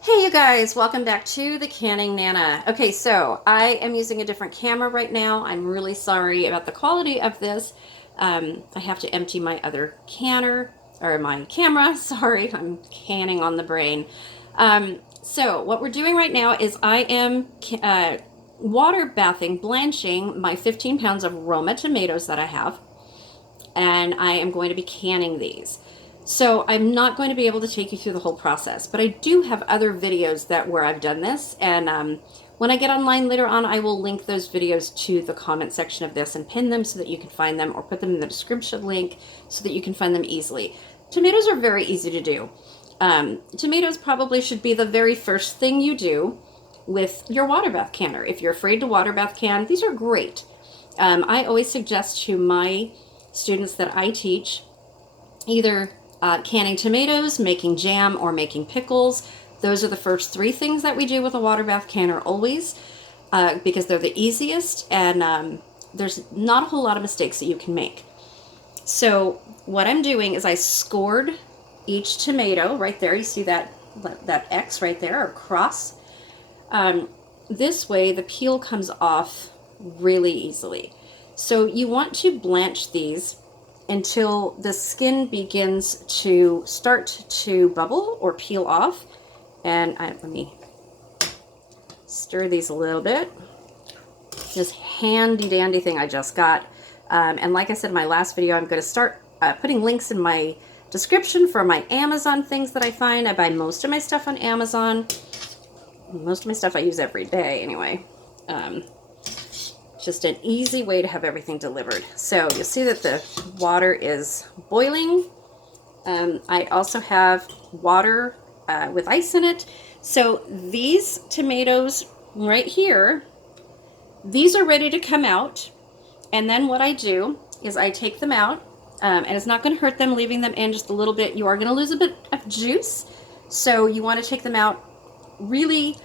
Hey you guys, welcome back to the Canning Nana. Okay, so I am using a different camera right now. I'm really sorry about the quality of this. I have to empty my other canner, or my camera. Sorry, I'm canning on the brain. So what we're doing right now is I am water bathing, blanching my 15 pounds of Roma tomatoes that I have, and I am going to be canning these. So I'm not going to be able to take you through the whole process, but I do have other videos where I've done this, and when I get online later on, I will link those videos to the comment section of this and pin them so that you can find them, or put them in the description link so that you can find them easily. Tomatoes are very easy to do. Tomatoes probably should be the very first thing you do with your water bath canner. If you're afraid to water bath can, these are great. I always suggest to my students that I teach either canning tomatoes, making jam, or making pickles. Those are the first three things that we do with a water bath canner always, because they're the easiest, and there's not a whole lot of mistakes that you can make. So what I'm doing is I scored each tomato right there. You see that X right there, or cross. This way the peel comes off really easily. So you want to blanch these until the skin begins to start to bubble or peel off. And let me stir these a little bit. This handy dandy thing I just got. And like I said in my last video, I'm going to start putting links in my description for my Amazon things that I find. I buy most of my stuff on Amazon. Most of my stuff I use every day anyway. Just an easy way to have everything delivered. So you'll see that the water is boiling. I also have water with ice in it. So these tomatoes right here, these are ready to come out. And then what I do is I take them out, and it's not going to hurt them leaving them in just a little bit. You are going to lose a bit of juice. So you want to take them out really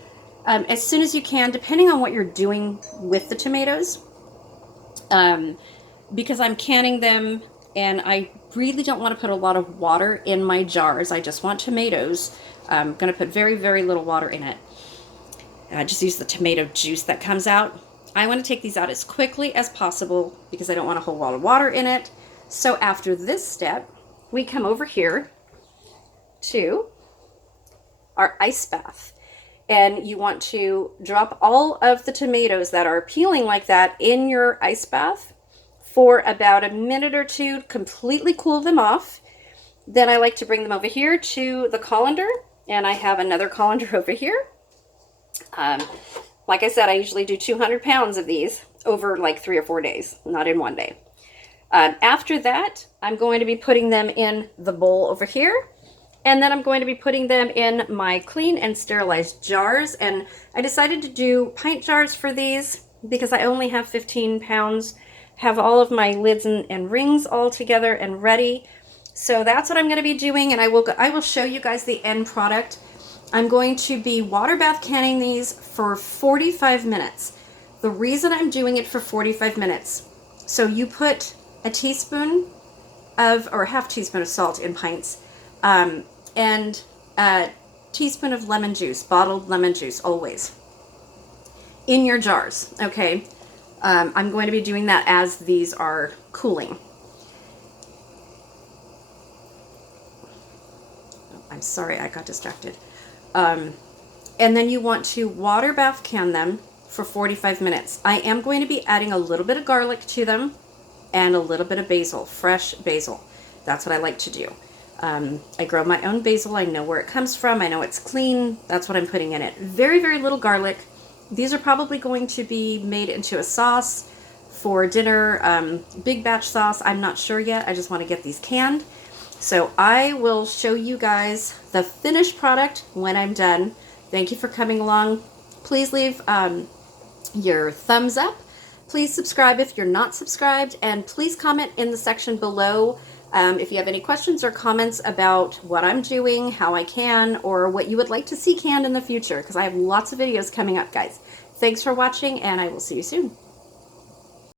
as soon as you can, depending on what you're doing with the tomatoes, because I'm canning them and I really don't want to put a lot of water in my jars. I just want tomatoes. I'm going to put very, very little water in it. Just use the tomato juice that comes out. I want to take these out as quickly as possible because I don't want a whole lot of water in it. So after this step, we come over here to our ice bath. And you want to drop all of the tomatoes that are peeling like that in your ice bath for about a minute or two, completely cool them off. Then I like to bring them over here to the colander, and I have another colander over here. Like I said, I usually do 200 pounds of these over like 3 or 4 days, not in one day. After that, I'm going to be putting them in the bowl over here. And then I'm going to be putting them in my clean and sterilized jars. And I decided to do pint jars for these because I only have 15 pounds, have all of my lids and rings all together and ready. So that's what I'm going to be doing. And I will show you guys the end product. I'm going to be water bath canning these for 45 minutes. The reason I'm doing it for 45 minutes, so you put a teaspoon or a half teaspoon of salt in pints, and a teaspoon of lemon juice, bottled lemon juice, always in your jars. Okay, I'm going to be doing that as these are cooling. Oh, I'm sorry, I got distracted. And then you want to water bath can them for 45 minutes. I am going to be adding a little bit of garlic to them and a little bit of basil, fresh basil. That's what I like to do. I grow my own basil. I know where it comes from. I know it's clean. That's what I'm putting in it. Very, very little garlic. These are probably going to be made into a sauce for dinner, big batch sauce. I'm not sure yet. I just want to get these canned. So I will show you guys the finished product when I'm done. Thank you for coming along. Please leave your thumbs up. Please subscribe if you're not subscribed, and please comment in the section below if you have any questions or comments about what I'm doing, how I can, or what you would like to see canned in the future, because I have lots of videos coming up, guys. Thanks for watching, and I will see you soon.